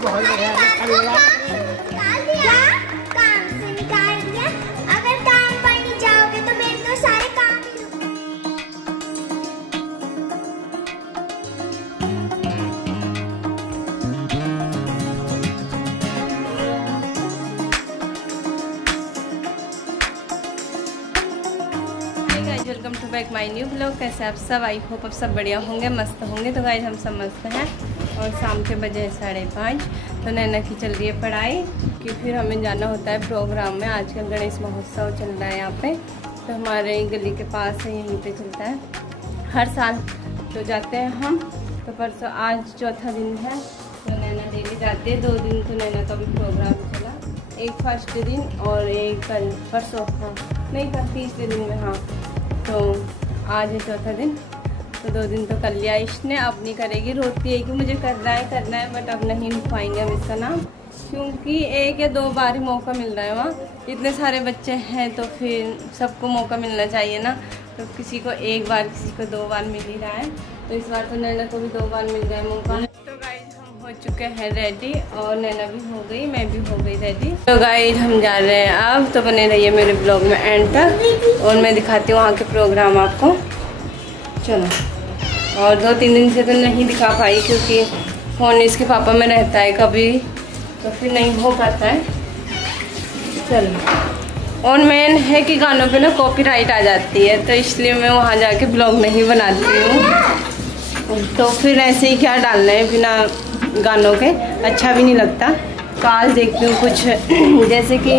बहुत बढ़िया। काम से निकाल दिया। अगर काम पर नहीं जाओगे तो मेरे तो सारे काम welcome to back my new blog. कैसे आप सब? आई होप आप सब बढ़िया होंगे, मस्त होंगे। तो गाइस हम सब मस्त हैं और शाम के बजे 5:30। तो नैना की चल रही है पढ़ाई कि फिर हमें जाना होता है प्रोग्राम में। आजकल गणेश महोत्सव चल रहा है यहाँ पे, तो हमारे गली के पास है, यहीं पे चलता है हर साल। तो जाते हैं हम। तो परसों आज चौथा दिन है, तो नैना डेली जाती है। 2 दिन तो नैना का भी प्रोग्राम चला, एक फर्स्ट दिन और एक कल परसों, हाँ नहीं था तीसरे दिन में, हाँ। तो आज है चौथा दिन, तो 2 दिन तो कर लिया इसने। अब नहीं करेगी, रोती है कि मुझे करना है, बट अब नहीं लिखवाएंगे हम इसका नाम, क्योंकि 1 या 2 बार ही मौका मिल रहा है। वहाँ इतने सारे बच्चे हैं तो फिर सबको मौका मिलना चाहिए ना। तो किसी को 1 बार, किसी को 2 बार मिल ही रहा है। तो इस बार तो नैना को भी 2 बार मिल गया मौका। तो गाइज हम हो चुके हैं रेडी, और नैना भी हो गई, मैं भी हो गई रेडी। तो गाइज हम जा रहे हैं अब। तो बने रहिए मेरे ब्लॉग में एंड तक, और मैं दिखाती हूँ वहाँ के प्रोग्राम आपको। चलो। और 2-3 दिन से तो नहीं दिखा पाई, क्योंकि फ़ोन इसके पापा में रहता है कभी, तो फिर नहीं हो पाता है। चलो। और मेन है कि गानों पे ना कॉपीराइट आ जाती है, तो इसलिए मैं वहाँ जाके ब्लॉग नहीं बनाती हूँ। तो फिर ऐसे ही क्या डालना है बिना गानों के, अच्छा भी नहीं लगता। तो आज देखती हूँ कुछ जैसे कि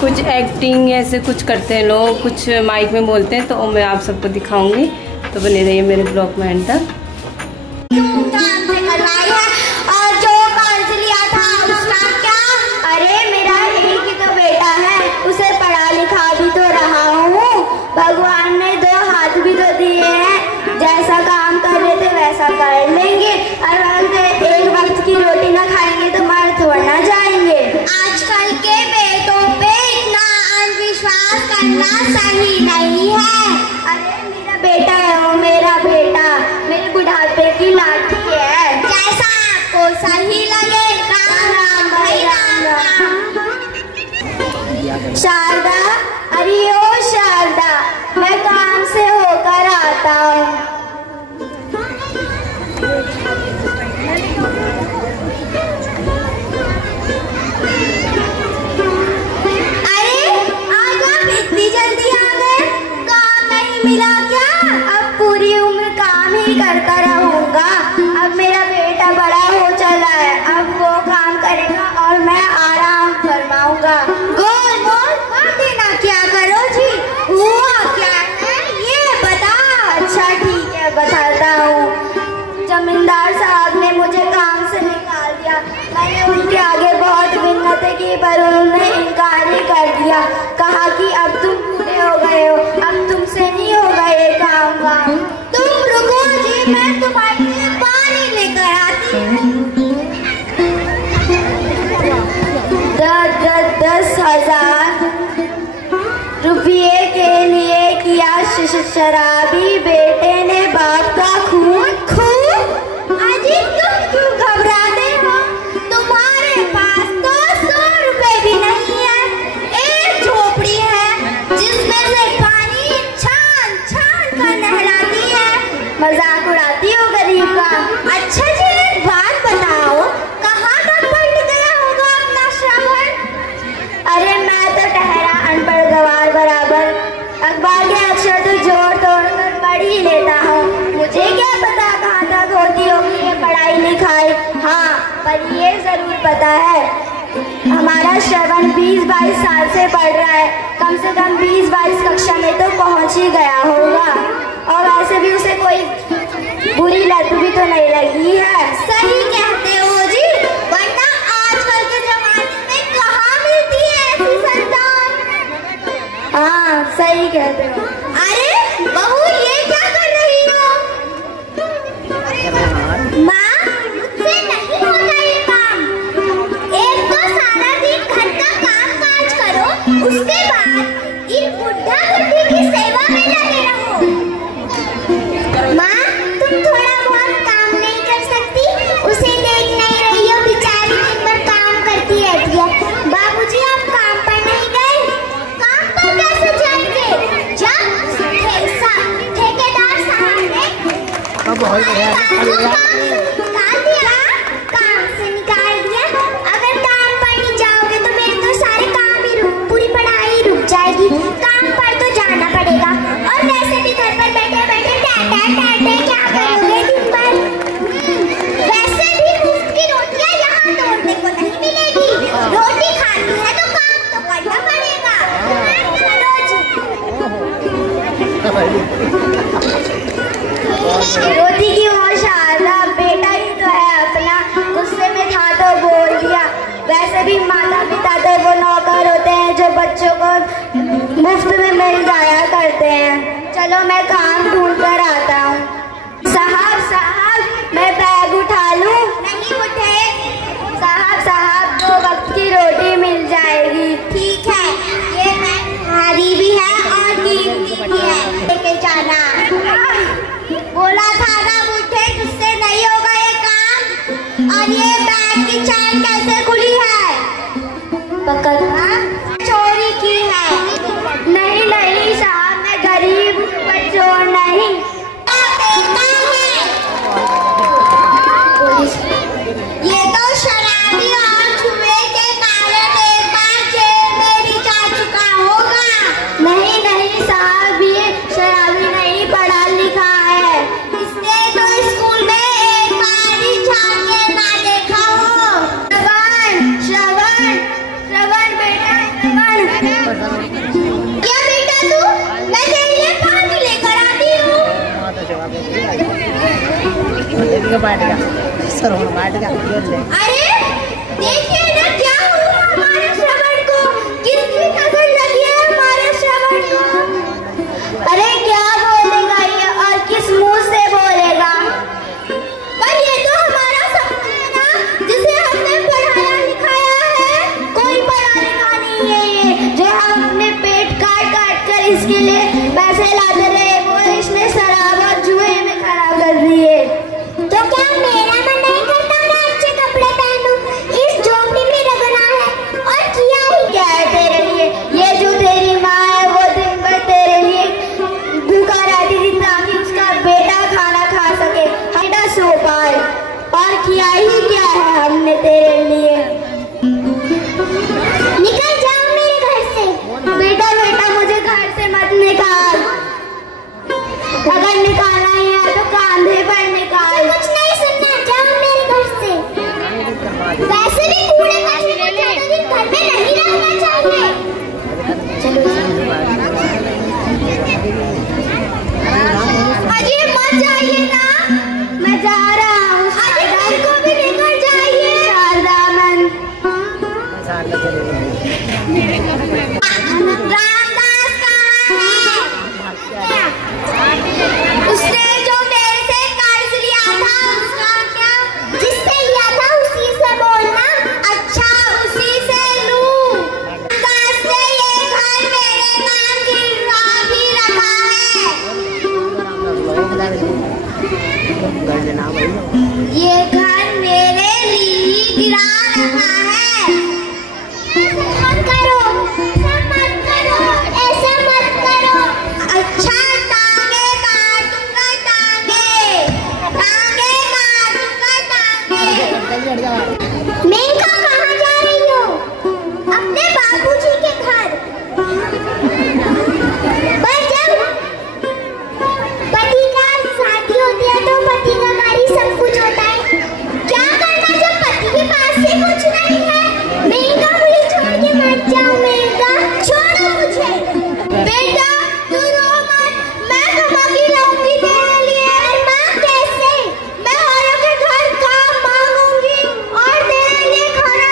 कुछ एक्टिंग ऐसे कुछ करते हैं लोग, कुछ माइक में बोलते हैं, तो मैं आप सबको दिखाऊंगी। तो बने रहिए मेरे ब्लॉग में एंड तक। और जो कर्ज लिया था उसका क्या? अरे मेरा एक ही तो बेटा है, उसे पढ़ा लिखा भी तो रहा हूँ। भगवान ने 2 हाथ भी तो दिए हैं, जैसा काम कर रहे थे वैसा कर लेंगे। और अगर एक वक्त की रोटी ना खाएंगे तो मर थोड़ा ना जाएंगे। आजकल के बेटों पे इतना अंधविश्वास करना सही नहीं है। अरे मेरा बेटा है वो, मेरा बेटा मेरे बुढ़ापे की लाठी है। जैसा आपको सही लगे। राम राम भाई, राम राम। शारदा, अरे ओ शारदा, मैं काम से होकर आता हूँ। अरे आज आप इतनी जल्दी आ गए, काम नहीं मिला क्या? अब पूरी उम्र काम ही करता रहूंगा। अब मेरा बेटा बड़ा हो चला है, अब वो काम करेगा और मैं आराम फरमाऊंगा। गोल मोल मत देना, क्या करो जी? हुआ क्या है ये बता। अच्छा ठीक है, बताता हूँ। जमींदार साहब ने मुझे काम से निकाल दिया। मैंने उनके आगे बहुत मिन्नतें की, पर उन्होंने इनकार ही कर दिया। कहा कि अब तुम बूढ़े हो गए हो, अब तुमसे नहीं होगा ये काम वाम। तुम रुको जी, मैं तुम्हारे लिए पानी लेकर आती हूँ। 10,000 रुपये के लिए किया शराबी बेटे ने बाप का खून। अजी तुम क्यों घबराते हो? तुम्हारे पास तो 100 रुपए भी नहीं है। एक झोपड़ी है जिसमें से पानी छान छान कर नहलाती है। मजाक उड़ाती हो गरीब का। अच्छा जी एक बात बताओ, कहाँ तक पढ़ गया होगा अपना श्रवण? अरे मैं तो ठहरा अनपढ़ गवार बराबर, अखबार के अक्षर तो जोड़ तोड़ कर पढ़ ही लेता हूँ। मुझे क्या पता कहाँ तक होती होगी ये पढ़ाई लिखाई। हाँ, पर ये जरूर पता है हमारा श्रवण 20-22 साल से पढ़ रहा है। कम से कम 20-22 कक्षा में तो पहुँच ही गया होगा। और वैसे भी उसे कोई बुरी लत भी तो नहीं लगी है। सही कहते हो जी, वरना आजकल के जमाने में कहाँ मिलती है ऐसी संतान। हाँ सही कहते हो। अरे बहू ये क्या कर रही हो? माँ मुझसे नहीं होता ये काम। एक तो सारा दिन घर का काम काज करो, उसके बाद इन बुढ़ा बुढ़ी की सेवा में लगे रहो। माँ तुम थोड़ा बहुत काम नहीं कर सकती? उसे देख नहीं रही हो काम से निकाल दिया। अगर काम पर नहीं जाओगे तो मेरे तो सारे काम ही पूरी पढ़ाई रुक जाएगी। काम पर तो जाना पड़ेगा। और वैसे भी घर पर बैठे बैठे टैटे क्या करोगे दिन भर? वैसे भी मुफ्त की रोटियां यहाँ तोड़ने को नहीं मिलेगी। रोटी खानी है तो काम तो करना पड़ेगा। रोटी की माशाअल्लाह, बेटा ही तो है अपना, गुस्से में था तो बोल दिया। वैसे भी माता पिता तो वो नौकर होते हैं जो बच्चों को मुफ्त में मिल जाया करते हैं। चलो मैं काम ढूंढ कर आता हूँ। साहब मैं बैग उठा लूँ? नहीं उठे। साहब 2 वक्त की रोटी मिल जाएगी। ठीक है, ये मैं भारी भी है और कीमती भी है, लेके जाना। बोला था ना मुझे, तुझसे नहीं होगा ये काम। और ये बैग की चैन कैसे खुली है? पकड़ना चोरी की है। नहीं साहब, मैं गरीब पर चोर नहीं। ये तो शराबी और जुए के कारण एक बार जेल में भी जा चुका होगा। नहीं साहब, ये शराबी नहीं, पढ़ा लिखा है। इसने तो स्कूल में एक बार भी झांके ना देखा हो। श्रवण बेटा, क्या बेटा तू? मैं तेरे लिए पानी लेकर आती हूँ। अरे देखिए ना क्या हुआ हमारे श्रवण को। किसकी नजर लगी है हमारे श्रवण को? अरे क्या बोलेगा ये और किस मुंह से बोलेगा? पर ये तो हमारा सपना है ना, जिसे हमने पढ़ाया लिखाया है। कोई पढ़ा लिखा नहीं है ये, जो हम अपने पेट काट कर इसके लिए पैसे लाते रहे, वो इसने शराब और जुए में खराब कर दिए। तो क्या मेरा मन नहीं करता मैं अच्छे कपड़े पहनूं? इस झोपड़ी में रगना है और किया ही क्या है तेरे लिए? ये जो तेरी माँ है वो दिन भर तेरे लिए भूखा रहती थी ताकि उसका बेटा खाना खा सके, बेटा सो पाए। और किया ही क्या है हमने तेरे लिए? निकल जाओ मेरे घर से। बेटा मुझे घर से मत निकाल। अगर निकालना ही है तो कांधे पर निकाल। कुछ नहीं सुनना, जाओ मेरे घर से। वैसे भी कूड़े का घर में नहीं रहना चाहिए। चलो अजय मत जाइए ना, मैं जा रहा हूँ। अजय को भी लेकर जाइए। रामदास कहाँ है? उसने जो मेरे से कर्ज लिया था उसका क्या? जिससे लिया था उसी से बोलना। अच्छा, उसी से लूं। रामदास ने ये घर मेरे नाम गिरवा भी रखा है। ये घर मेरे लिए गिरा रखा है। मत करो, ऐसा मत करो। अच्छा, टांगे काटूंगा, मेघा कहाँ जा रही हो? अपने बाबूजी के घर। पर जब पति का शादी होती है तो पति का गाड़ी सब कुछ होता है। क्या करना जब पति के पास से कुछ नहीं है? मेघा मुझे छोड़ के मत जाओ। मेघा छोड़ो मुझे। बेटा तू रो मत, मैं कमा के लाऊंगी तेरे लिए। माँ कैसे? मैं औरों के घर काम मांगूंगी और तेरे लिए खाना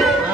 बाय।